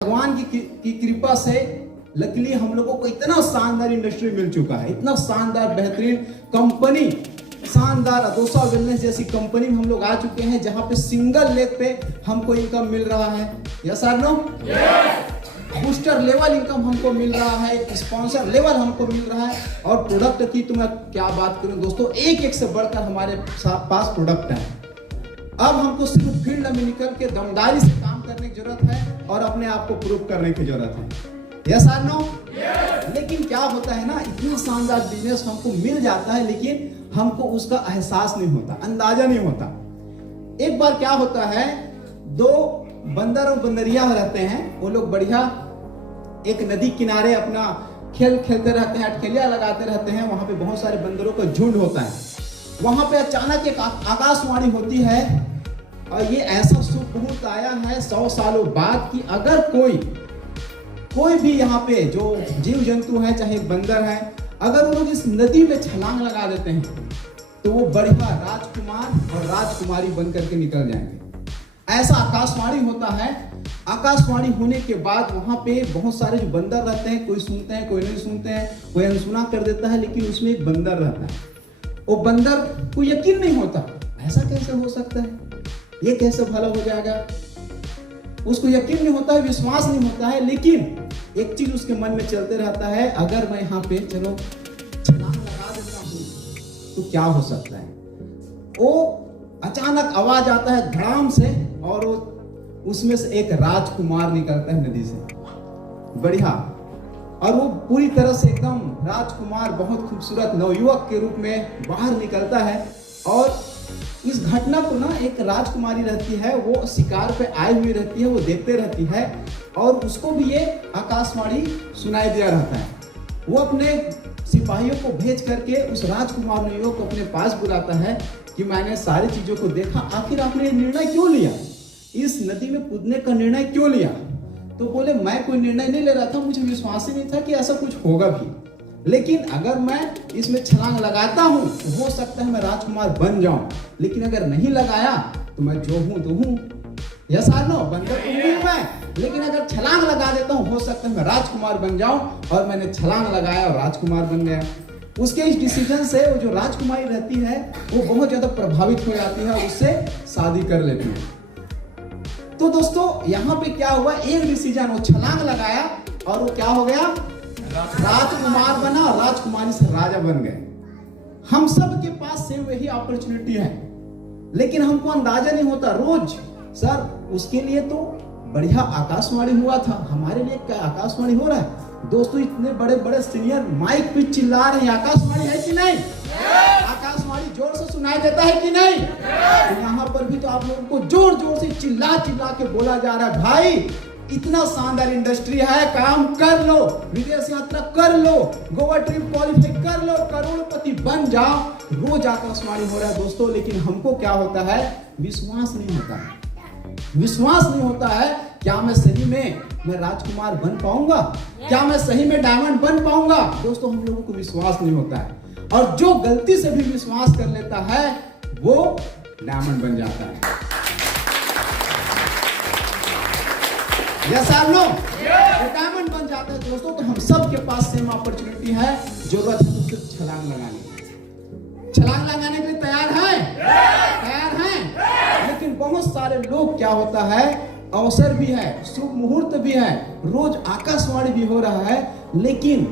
भगवान की कृपा से लकीली हम लोगों को इतना शानदार इंडस्ट्री मिल चुका है, इतना शानदार बेहतरीन कंपनी, शानदार अदोसा वेलनेस जैसी कंपनी में हम लोग आ चुके हैं जहां पे सिंगल लेग पे हमको इनकम मिल रहा है। यस और नो? बूस्टर लेवल इनकम हमको मिल रहा है, स्पॉन्सर लेवल हमको मिल रहा है। और प्रोडक्ट की तो मैं क्या बात करूं दोस्तों, एक एक से बढ़कर हमारे पास प्रोडक्ट है। अब हमको सिर्फ फील्ड में निकल के दमदारी से काम करने की जरूरत है और अपने आप को प्रूव करने की जरूरत है। यस और नो? लेकिन क्या होता है ना, इतना शानदार बिजनेस हमको मिल जाता है लेकिन हमको उसका एहसास नहीं होता, अंदाजा नहीं होता। एक बार क्या होता है, दो बंदर और बंदरिया रहते हैं, वो लोग बढ़िया एक नदी किनारे अपना खेल खेलते रहते हैं, अटखेलिया लगाते रहते हैं। वहां पे बहुत सारे बंदरों का झुंड होता है। वहां पे अचानक एक आकाशवाणी होती है और ये ऐसा शुभ मुहूर्त आया है 100 सालों बाद कि अगर कोई भी यहाँ पे जो जीव जंतु है, चाहे बंदर है, अगर वो लोग इस नदी में छलांग लगा देते हैं तो वो बढ़िया राजकुमार और राजकुमारी बन करके निकल जाएंगे। ऐसा आकाशवाणी होता है। आकाशवाणी होने के बाद वहां पे बहुत सारे जो बंदर रहते हैं, कोई सुनते हैं कोई नहीं सुनते हैं, कोई अनसुना कर देता है, लेकिन उसमें एक बंदर रहता है। वो बंदर को यकीन नहीं होता, ऐसा कैसे हो सकता है, ये कैसे भला हो जाएगा। उसको यकीन नहीं होता है, विश्वास नहीं होता है, लेकिन एक चीज उसके मन में चलते रहता है, अगर मैं यहाँ पे चलो छलांग लगा देता हूँ तो क्या हो सकता है। वो अचानक आवाज आता है धड़ाम से और वो उसमें से एक राजकुमार निकलता है नदी से, बढ़िया। और वो पूरी तरह से एकदम राजकुमार, बहुत खूबसूरत नवयुवक के रूप में बाहर निकलता है। और इस घटना को ना एक राजकुमारी रहती है, वो शिकार पे आई हुई रहती है, वो देखते रहती है और उसको भी ये आकाशवाणी सुनाई दिया रहता है। वो अपने सिपाहियों को भेज करके उस राजकुमार नवयुवक को अपने पास बुलाता है कि मैंने सारी चीजों को देखा, आखिर आपने निर्णय क्यों लिया, इस नदी में कूदने का निर्णय क्यों लिया। तो बोले मैं कोई निर्णय नहीं ले रहा था, मुझे विश्वास ही नहीं था कि ऐसा कुछ होगा भी, लेकिन अगर मैं इसमें छलांग लगाता हूं तो हो सकता है मैं राजकुमार बन जाऊं, लेकिन अगर नहीं लगाया तो मैं जो हूं तो हूं। यस और नो? बंदर तो हूं मैं, लेकिन अगर छलांग लगा देता हूं हो सकता है मैं राजकुमार बन जाऊं। और मैंने छलांग लगाया और राजकुमार बन गया। उसके इस डिसीजन से वो जो राजकुमारी रहती है वो बहुत ज्यादा प्रभावित हो जाती है और उससे शादी कर लेती है। तो दोस्तों यहाँ पे क्या हुआ, एक डिसीजन, वो छलांग लगाया और वो क्या हो गया, राजकुमार बना और राजकुमारी से राजा बन गए। हम सब के पास से वही अपॉर्चुनिटी है, लेकिन हमको अंदाजा नहीं होता। रोज सर उसके लिए तो बढ़िया आकाशवाणी हुआ था, हमारे लिए क्या आकाशवाणी हो रहा है। दोस्तों इतने बड़े बड़े सीनियर माइक पे चिल्ला रहे हैं, आकाशवाणी है कि नहीं? आकाशवाणी जोर से सुनाई देता है कि नहीं? तो यहाँ पर भी तो आप लोगों को जोर जोर से चिल्ला चिल्ला के बोला जा रहा है, भाई इतना शानदार इंडस्ट्री है, काम कर लो, विदेश यात्रा कर लो, गोवा ट्रिप क्वालिफाई कर लो, करोड़पति बन जाओ। रोज आकाशवाणी हो रहा है दोस्तों, लेकिन हमको क्या होता है, विश्वास नहीं होता है। विश्वास नहीं होता है, क्या मैं सही में मैं राजकुमार बन पाऊंगा, क्या मैं सही में डायमंड बन पाऊंगा। दोस्तों हम लोगों को विश्वास नहीं होता है, और जो गलती से भी विश्वास कर लेता है वो डायमंड बन जाता है। यस और नो? वो डायमंड बन जाता है दोस्तों। तो हम सब के पास सेम अपॉर्चुनिटी है, जरूरत है तो सिर्फ छलांग लगाने की। छलांग लगाने के लिए तैयार है? तैयार है? लेकिन बहुत सारे लोग क्या होता है, अवसर भी है, शुभ मुहूर्त भी है, रोज आकाशवाणी भी हो रहा है, लेकिन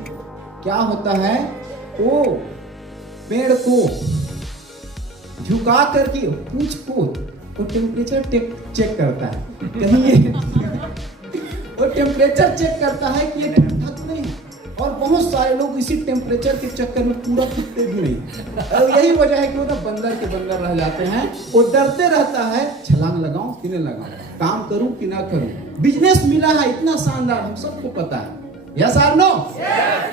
क्या होता है, वो पेड़ को झुका करके पूछ को तो टेम्परेचर चेक करता है, कहीं ये वो टेम्परेचर चेक करता है कि ये ठंडा तो नहीं है। और बहुत सारे लोग इसी टेम्परेचर के चक्कर में पूरा थकते भी नहीं, और यही वजह है कि वो तो बंदर के बंदर रह जाते हैं। वो डरते रहता है, छलांग लगाऊं कि नहीं लगाऊं, काम करूं कि ना करूं। बिजनेस मिला है इतना शानदार, हम सबको पता है। यस और नो?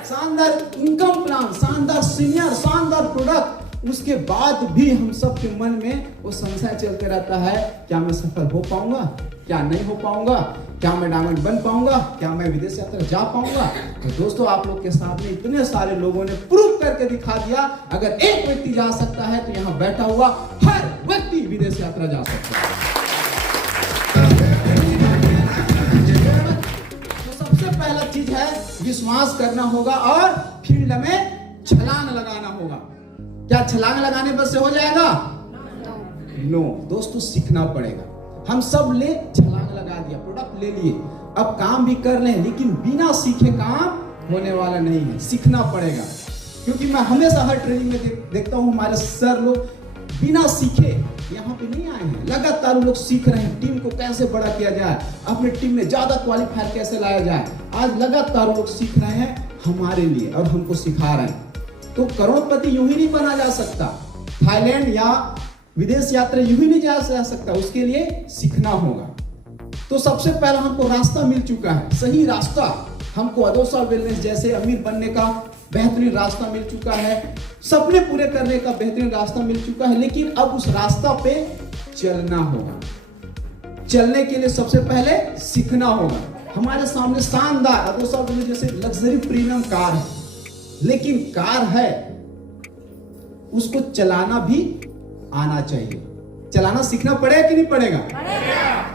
शानदार इनकम प्लान, शानदार सीनियर, शानदार प्रोडक्ट, उसके बाद भी हम सब के मन में वो संशय चलते रहता है, क्या मैं सफल हो पाऊंगा, क्या नहीं हो पाऊंगा, क्या मैं डायमंड बन पाऊंगा, क्या मैं विदेश यात्रा जा पाऊंगा। तो दोस्तों आप लोग के सामने इतने सारे लोगों ने प्रूव करके दिखा दिया, अगर एक व्यक्ति जा सकता है तो यहाँ बैठा हुआ हर व्यक्ति विदेश यात्रा जा सकता है। चीज है, विश्वास करना होगा और फील्ड में छलांग लगाना होगा। क्या छलांग लगाने बस से हो जाएगा? नो दोस्तों, सीखना पड़ेगा। हम सब ले छलांग लगा दिया, प्रोडक्ट ले लिए, अब काम भी कर रहे हैं, लेकिन बिना सीखे काम होने वाला नहीं है, सीखना पड़ेगा। क्योंकि मैं हमेशा हर ट्रेनिंग में देखता हूँ हमारे सर लोग बिना सीखे यहाँ पे नहीं आए हैं, लगातार लोग सीख रहे हैं टीम को कैसे बड़ा किया जाए, अपने टीम में ज्यादा क्वालिफायर कैसे लाया जाए। आज लगातार लोग सीख रहे हैं हमारे लिए और हमको सिखा रहे हैं। तो करोड़पति यूं ही नहीं बना जा सकता, थाईलैंड या विदेश यात्रा यूं ही नहीं जा सकता, उसके लिए सीखना होगा। तो सबसे पहला हमको रास्ता मिल चुका है, सही रास्ता। हमको अदोसा वेलनेस जैसे अमीर बनने का बेहतरीन रास्ता मिल चुका है, सपने पूरे करने का बेहतरीन रास्ता मिल चुका है, लेकिन अब उस रास्ता पे चलना होगा। चलने के लिए सबसे पहले सीखना होगा। हमारे सामने शानदार अदोसा वेलनेस जैसे लग्जरी प्रीमियम कार है, लेकिन कार है उसको चलाना भी आना चाहिए। चलाना सीखना पड़ेगा कि नहीं पड़ेगा?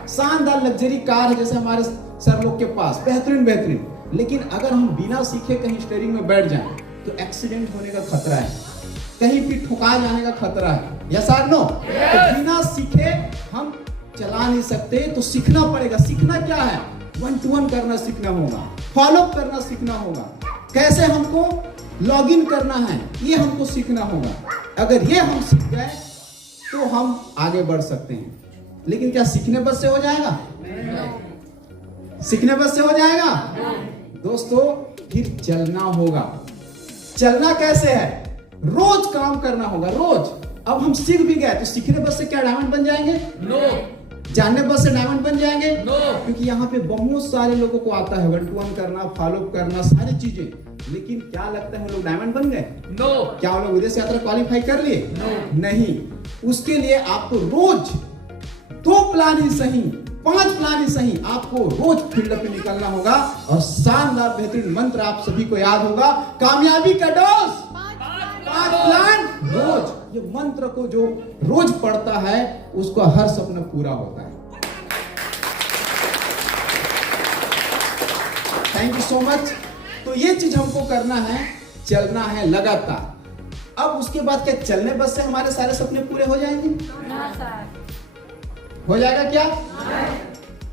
शानदार लग्जरी कार है जैसे हमारे सर लोग के पास, बेहतरीन, लेकिन अगर हम बिना सीखे कहीं स्टीयरिंग में बैठ जाएं तो एक्सीडेंट होने का खतरा है, कहीं भी ठुका जाने का खतरा है। यस और नो? तो बिना सीखे हम चला नहीं सकते, तो सीखना पड़ेगा। सीखना क्या है? 1 to 1 करना सीखना होगा, फॉलो करना सीखना होगा, कैसे हमको लॉग इन करना है ये हमको सीखना होगा। अगर ये हम सीख गए तो हम आगे बढ़ सकते हैं। लेकिन क्या सीखने बस से हो जाएगा? सीखने बस से हो जाएगा? दोस्तों, फिर चलना होगा। चलना कैसे है? रोज काम करना होगा, रोज। अब हम सीख भी गए तो सीखने बस से क्या डायमंड बन जाएंगे? नो। जानने बस से डायमंड बन जाएंगे? नो। क्योंकि यहाँ पे बहुत सारे लोगों को आता है 1 to 1 करना, फॉलो करना, सारी चीजें, लेकिन क्या लगता है लोग डायमंड बन गए? नो। क्या वो लोग विदेश यात्रा क्वालिफाई कर लिए? नो। नहीं। उसके लिए आपको रोज 2 प्लान ही सही, 5 प्लान ही सही, आपको रोज फील्ड पे निकलना होगा। और शानदार बेहतरीन मंत्र आप सभी को याद होगा, कामयाबी का डोज 5 प्लान रोज। ये मंत्र को जो रोज पढ़ता है उसका हर सपना पूरा होता है। Thank you so much. तो ये चीज हमको करना है, चलना है लगातार। अब उसके बाद क्या चलने बस से हमारे सारे सपने पूरे हो जाएंगे? हो जाएगा क्या?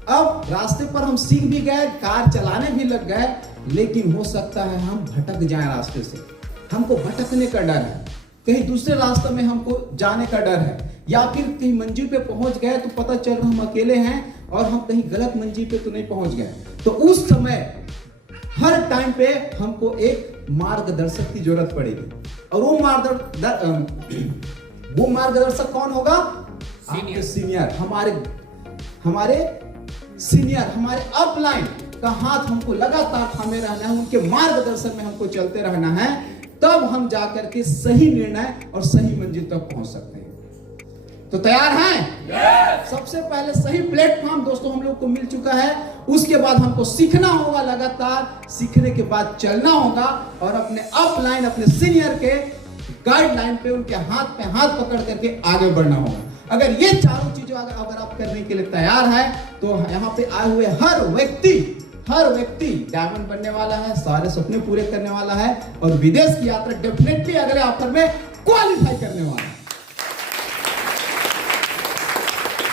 अब रास्ते पर हम सीख भी गए, कार चलाने भी लग गए, लेकिन हो सकता है हम भटक जाएं रास्ते से। हमको भटकने का डर है, कहीं दूसरे रास्ते में हमको जाने का डर है, या फिर कहीं मंजिल पे पहुंच गए तो पता चल रहा हम अकेले हैं और हम कहीं गलत मंजिल पे तो नहीं पहुंच गए। तो उस समय हर टाइम पे हमको एक मार्गदर्शक की जरूरत पड़ेगी। और वो मार्गदर्शक कौन होगा? आपके सीनियर, हमारे सीनियर, हमारे अपलाइन का हाथ हमको लगातार थामे रहना है, उनके मार्गदर्शन में हमको चलते रहना है, तब हम जाकर के सही निर्णय और सही मंजिल तक पहुंच सकते हैं। तो तैयार हैं? yes! सबसे पहले सही प्लेटफॉर्म दोस्तों हम लोग को मिल चुका है। उसके बाद हमको सीखना होगा, लगातार सीखने के बाद चलना होगा और अपने अपलाइन, अपने सीनियर के गाइडलाइन पे, उनके हाथ पे हाथ पकड़ करके आगे बढ़ना होगा। अगर ये चारों चीजें अगर आप करने के लिए तैयार है तो यहाँ पे आए हुए हर व्यक्ति डायमंड बनने वाला है, सारे सपने पूरे करने वाला है और विदेश की यात्रा डेफिनेटली अगले ऑफर में क्वालिफाई करने वाला है।